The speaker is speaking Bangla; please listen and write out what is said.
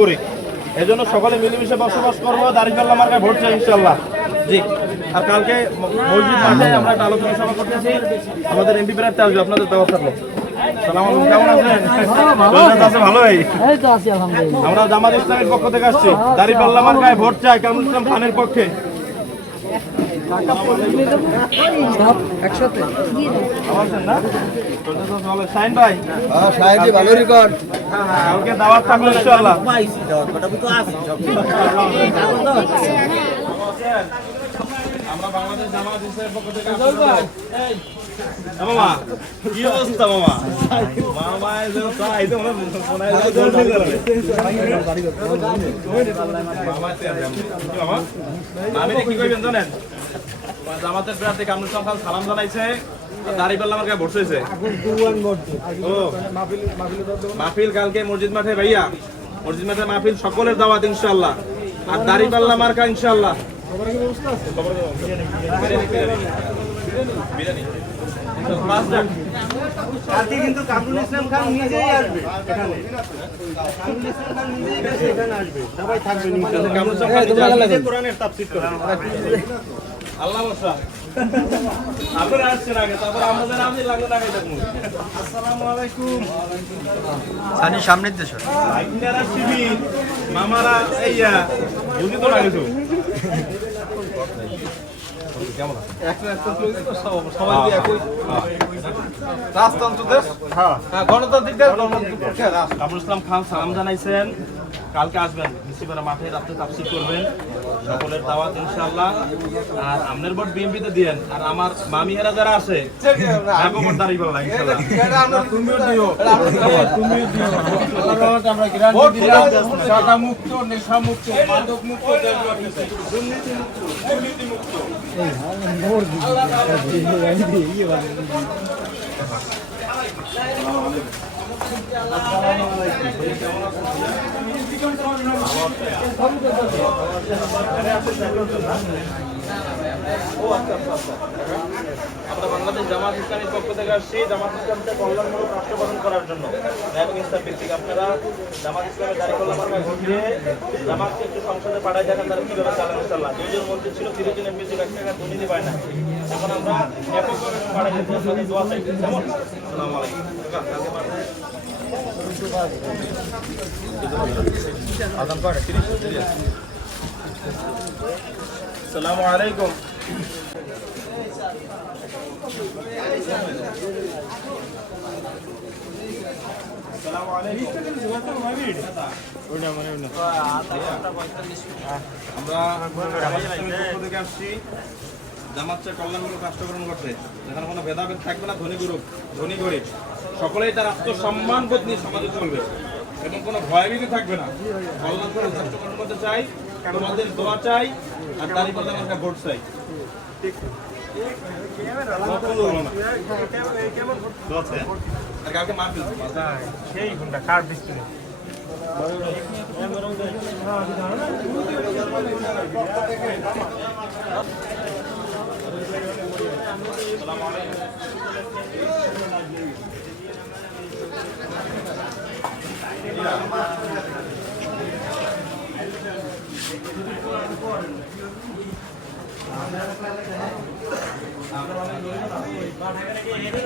করি। এই জন্য সকলে মিলেমিশে বসবাস করব দাঁড়িপাল্লা মার্কায় ভোট চাই ইনশাল্লাহ জি। আর কালকে মসজিদ মাঠে আমরা একটা আলোচনা সভা করতেছি। আমাদের এমপি প্রার্থী আসবে আপনাদের দেওয়া থাকল। আমরা জামাত ইসলামের পক্ষ থেকে আসছি। দারিপাল্লা মার্কায় ভোট চাই কামরুল ইসলাম খানের পক্ষে। একসাথে ভালো আছে ভালো। রেকর্ড কালকে দাওয়াত থাকল ইনশাল্লাহ আমরা বাংলাদেশ জামাত ইসলামের পক্ষ থেকে এই, মামা, কি অবস্থা মামা? মামা এই যে তাই তো মনে মনে হয় জলদি মাহফিল কালকে মসজিদ মাঠে ভাইয়া, মসজিদ মাঠে মাহফিল সকলের দাওয়াত ইনশাআল্লাহ। আর দাড়িপাল্লা মার্কা ইনশাআল্লাহ। আজকে কিন্তু কামরুল ইসলাম খান নিজেই আসবে এখানে। কামরুল ইসলাম খান নিজেই এখানে আসবে। সবাই থাকবে কামরুল ইসলাম খান। নিজে কোরআনের তাফসীর করবে। আল্লাহ বর্ষা আপনারা আসছেন আগে তারপর আমাদের আমি লাগল না দেখুন আসসালামু আলাইকুম। সানি সামনের দেশ। শিবির মামারা এইয়া। বুঝি তো লাগেছো? কেমন রাজতন্ত্র দেশ হ্যাঁ। গণতান্ত্রিক দেশ গণতান্ত্রিক পক্ষে রাষ্ট্র কামরুল ইসলাম খান সালাম জানাইছেন। কালকে আসবেন। মিসিপাড়া মাঠে রাত্রে তাফসির করবেন। সকলের দাওয়াত ইনশাআল্লাহ। আর আমনের ভোট বিএমপিতে দিয়েন। আর আমার মামিয়ারা যারা আছে তাকে ভোট দাঁড়িয়ে পারলাম ইনশাআল্লাহ। তুমিও দিও। তুমিও দিও আমরা গ্যারান্টি মুক্ত নেশা মুক্ত মাদক মুক্ত। দুর্নীতি মুক্ত দুর্নীতি মুক্ত আমরা বাংলাদেশ জামাত ইসলামের পক্ষ থেকে আসছি। জামাত ইসলামকে কল্যাণমূলক রাষ্ট্র গঠন করার জন্য। এবং ইসলাম ভিত্তিক আপনারা জামাত ইসলামের মার্কায় ভোট দিয়ে জামাতকে একটু সংসদে পাঠায় দেখেন তারা কীভাবে চালান ইনশাল্লাহ দুইজন মন্ত্রী ছিল তিনজন এমপি ছিল এক টাকা দুর্নীতি পায় না। এখন আমরা এককভাবে পাঠাই দিতে দোয়া চাই। কেমন আসসালামু আলাইকুম। আসসালামু আলাইকুম। আসসালামু আলাইকুম যেখানে কোনো ভেদাভেদ থাকবে না ধনী ধনী গরিব সকলেই তার আত্মসম্মান বোধ নিয়ে সমাজে চলবে এবং কোনো ভয়ভীতি থাকবে না। কল্যাণমূলক রাষ্ট্রকরণ করতে চাই, তোমাদের দোয়া চাই, আর তারই বলতে একটা ভোট চাই। কার আলাইকুম ไม่ก็อันตราย